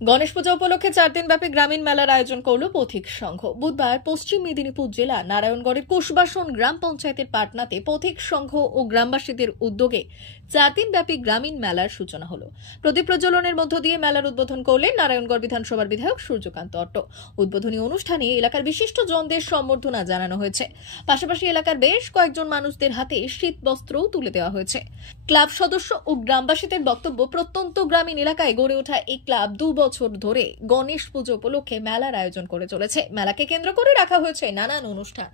গণেশ পূজা উপলক্ষে 4 দিন ব্যাপী গ্রামীণ মেলার আয়োজন করল পথিক সংঘ। বুধবার পশ্চিম মেদিনীপুর জেলা নারায়ণগড়ের কুশবাসন গ্রাম পঞ্চায়েতের পাটনাতে পথিক সংঘ ও গ্রামবাসীদের উদ্যোগে 4 দিন ব্যাপী গ্রামীণ মেলার সূচনা হলো। প্রদীপ প্রজ্বলনের মধ্য দিয়ে মেলার উদ্বোধন করলেন নারায়ণগড় বিধানসভার বিধায়ক সূর্যকান্ত অট্ট। উদ্বোধনী অনুষ্ঠানে এলাকার বিশিষ্ট জনদের সম্বর্ধনা জানানো হয়েছে। পাশাপাশি এলাকার বেশ কয়েকজন মানুষদের হাতে শীত বস্ত্রও তুলে দেওয়া হয়েছে। ক্লাব সদস্য ও গ্রামবাসীদের বক্তব্য, প্রত্যন্ত গ্রামীণ এলাকায় গড়ে ওঠা এই ক্লাব 2 বছর ধরে গণেশ পুজো উপলক্ষে মেলার আয়োজন করে চলেছে। মেলাকে কেন্দ্র করে রাখা হয়েছে নানান অনুষ্ঠান।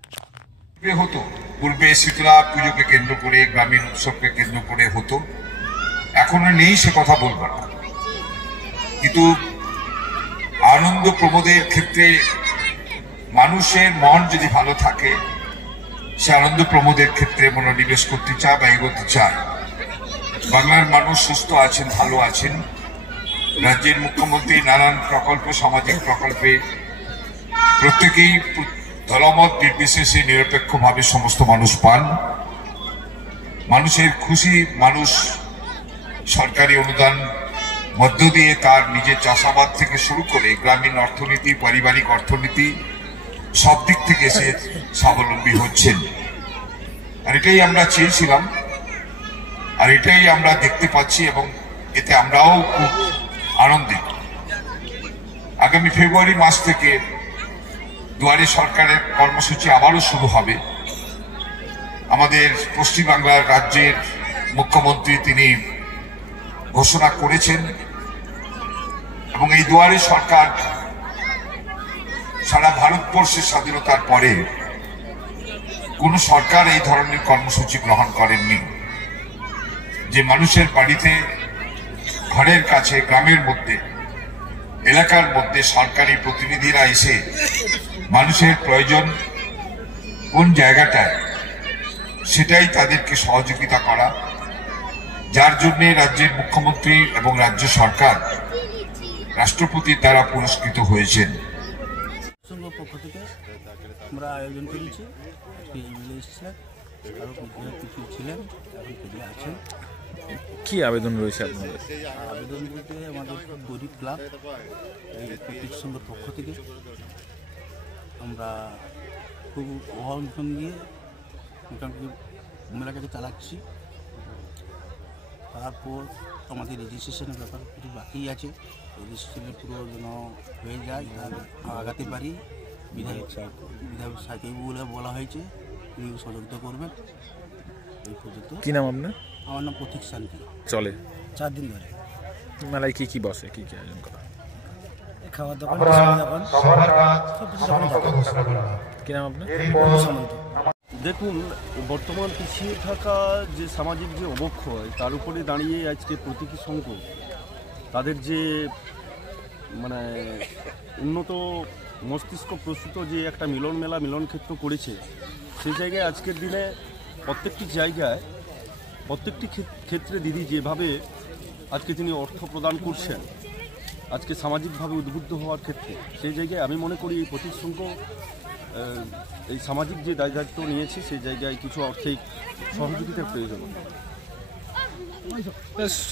হতো পূর্বে শীতলা পুজোকে কেন্দ্র করে, গ্রামীণ উৎসবকে কেন্দ্র করে হতো, এখনো নেই সে কথা বলবো না, কিন্তু আনন্দ প্রমোদের ক্ষেত্রে মানুষের মন যদি ভালো থাকে, সে আনন্দ প্রমোদের ক্ষেত্রে মনোনিবেশ করতে চায় বা এগোতে চায়। বাংলার মানুষ সুস্থ আছেন, ভালো আছেন। রাজ্যের মুখ্যমন্ত্রী নানান প্রকল্প, সামাজিক প্রকল্পে প্রত্যেকেই দলমত নির্বিশেষে নিরপেক্ষভাবে সমস্ত মানুষ পান। মানুষের খুশি, মানুষ সরকারি অনুদান মধ্য দিয়ে তার নিজের চাষাবাদ থেকে শুরু করে গ্রামীণ অর্থনীতি, পারিবারিক অর্থনীতি সব দিক থেকে সে স্বাবলম্বী হচ্ছেন। আর এটাই আমরা চেয়েছিলাম, আর এটাই আমরা দেখতে পাচ্ছি, এবং এতে আমরাও খুব আনন্দিত। আগামী ফেব্রুয়ারি মাস থেকে দুয়ারে সরকারের কর্মসূচি আবারও শুরু হবে। আমাদের পশ্চিমবাংলার রাজ্যের মুখ্যমন্ত্রী তিনি ঘোষণা করেছেন, এবং এই দুয়ারে সরকার সারা ভারতবর্ষের স্বাধীনতার পরে কোন সরকার এই ধরনের কর্মসূচি গ্রহণ করেননি, যে মানুষের বাড়িতে, ঘরের কাছে, গ্রামের মধ্যে, এলাকার মধ্যে সরকারি প্রতিনিধিরা এসে মানুষের প্রয়োজন কোন জায়গাটায় সেটাই তাদেরকে সহযোগিতা করা, যার জন্য রাজ্যের মুখ্যমন্ত্রী এবং রাজ্য সরকার রাষ্ট্রপতির দ্বারা পুরস্কৃত হয়েছেন। পক্ষ থেকে আমরা আয়োজন করেছি, ছিলেন, আছেন। কি আবেদন রয়েছে আপনাদের? আবেদন বলতে আমাদের গরিব ক্লাব পথিক সংঘের পক্ষ থেকে আমরা খুব অহংসন দিয়ে মোটামুটি মেলাটাকে চালাচ্ছি। তারপর আমাদের রেজিস্ট্রেশনের ব্যাপার কিছু বাকি আছে, রেজিস্ট্রেশনের পুরো যেন হয়ে যায়, তার আগাতে পারি। বিধায়ক সাহেব বলে বলা হয়েছে, তিনি সহযোগিতা করবেন। এই পর্যন্ত। কি নাম আপনার? আমার নাম পথিক শান্তি। চলে 4 দিন ধরে। মেলায় কি কি বসে, কি কি আয়োজন করা? খাওয়া দাওয়া, কি নাম আপনার? দেখুন, বর্তমান পিছিয়ে থাকা যে সামাজিক যে অবক্ষয়, তার উপরে দাঁড়িয়ে আজকে প্রতীকী সংঘ তাদের যে মানে উন্নত মস্তিষ্ক প্রস্তুত যে একটা মিলন মেলা, মিলন ক্ষেত্র করেছে, সেই জায়গায় আজকের দিনে প্রত্যেকটি জায়গায়, প্রত্যেকটি ক্ষেত্রে দিদি যেভাবে আজকে তিনি অর্থ প্রদান করছেন আজকে সামাজিকভাবে উদ্বুদ্ধ হওয়ার ক্ষেত্রে, সেই জায়গায় আমি মনে করি এই প্রতীক সংঘ এই সামাজিক যে দায়িত্ব নিয়েছে, সেই জায়গায় কিছু আর্থিক সহযোগিতার প্রয়োজন।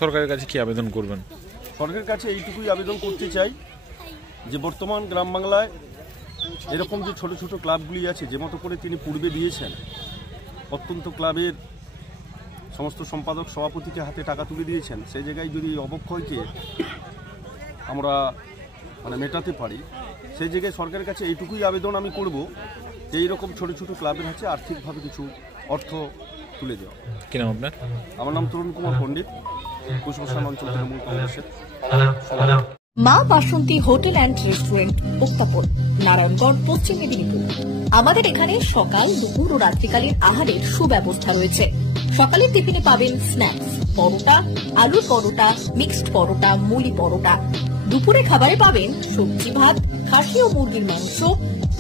সরকারের কাছে কি আবেদন করবেন? সরকারের কাছে এইটুকুই আবেদন করতে চাই যে বর্তমান গ্রাম বাংলায় এরকম যে ছোট ছোট ক্লাবগুলি আছে, যে মতো করে তিনি পূর্বে দিয়েছেন, অত্যন্ত ক্লাবের সমস্ত সম্পাদক সভাপতিকে হাতে টাকা তুলে দিয়েছেন, সেই জায়গায় যদি অবক্ষয়কে আমরা মেটাতে পারি, সেই জায়গায় সরকারের কাছে এইটুকুই আবেদন আমি করব যে এইরকম ছোট ছোট ক্লাবের হাতে আর্থিকভাবে কিছু অর্থ তুলে দেওয়া। কি নাম আপনার? আমার নাম তরুণ কুমার পণ্ডিত, কুশবাসন অঞ্চল তৃণমূল কংগ্রেসের। মা বাসন্তী হোটেল অ্যান্ড রেস্টুরেন্ট, উত্তাপন, নারায়ণগড়, পশ্চিম মেদিনীপুর। আমাদের এখানে সকাল, দুপুর ও রাত্রিকালীন আহারের সুব্যবস্থা রয়েছে। সকালের টিফিনে পাবেন স্ন্যাক্স, পরোটা, আলুর পরোটা, মিক্সড পরোটা, মুলি পরোটা। দুপুরে খাবারে পাবেন সবজি ভাত, খাসি ও মুরগির মাংস,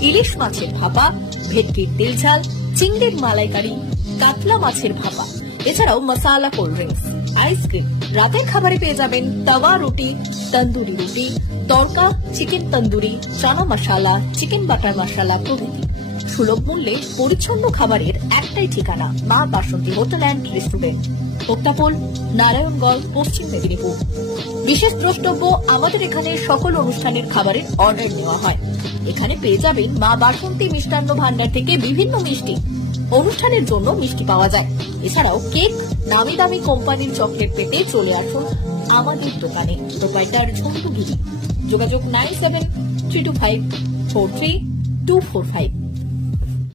ইলিশ মাছের ভাপা, ভেটকির তেল ঝাল, চিংড়ির মালাইকারি, কাতলা মাছের ভাপা, এছাড়াও মশালা কোল্ড ড্রিঙ্কস, আইসক্রিম। রাতের খাবারে পেয়ে যাবেন তাওয়া রুটি, তন্দুরি রুটি, তড়কা, চিকেন তন্দুরি, চানা মশালা, চিকেন বাটার মশালা প্রভৃতি। সুলভ মূল্যে পরিচ্ছন্ন খাবারের একটাই ঠিকানা, মা বাসন্তী হোটেল অ্যান্ড রেস্টুরেন্ট, প্রত্যাপল, নারায়ণগঞ্জ, পশ্চিম মেদিনীপুর। বিশেষ দ্রষ্টব্য, আমাদের এখানে সকল অনুষ্ঠানের খাবারের অর্ডার নেওয়া হয়। এখানে পেয়ে যাবেন মা বাসন্তী মিষ্টান্ন ভান্ডার থেকে বিভিন্ন মিষ্টি। অনুষ্ঠানের জন্য মিষ্টি পাওয়া যায়। এছাড়াও কেক, নামি দামি কোম্পানির চকলেট পেতে চলে আসুন আমাদের দোকানে। প্রোপাইটার ঝন্টু গিরি। যোগাযোগ 9732543245।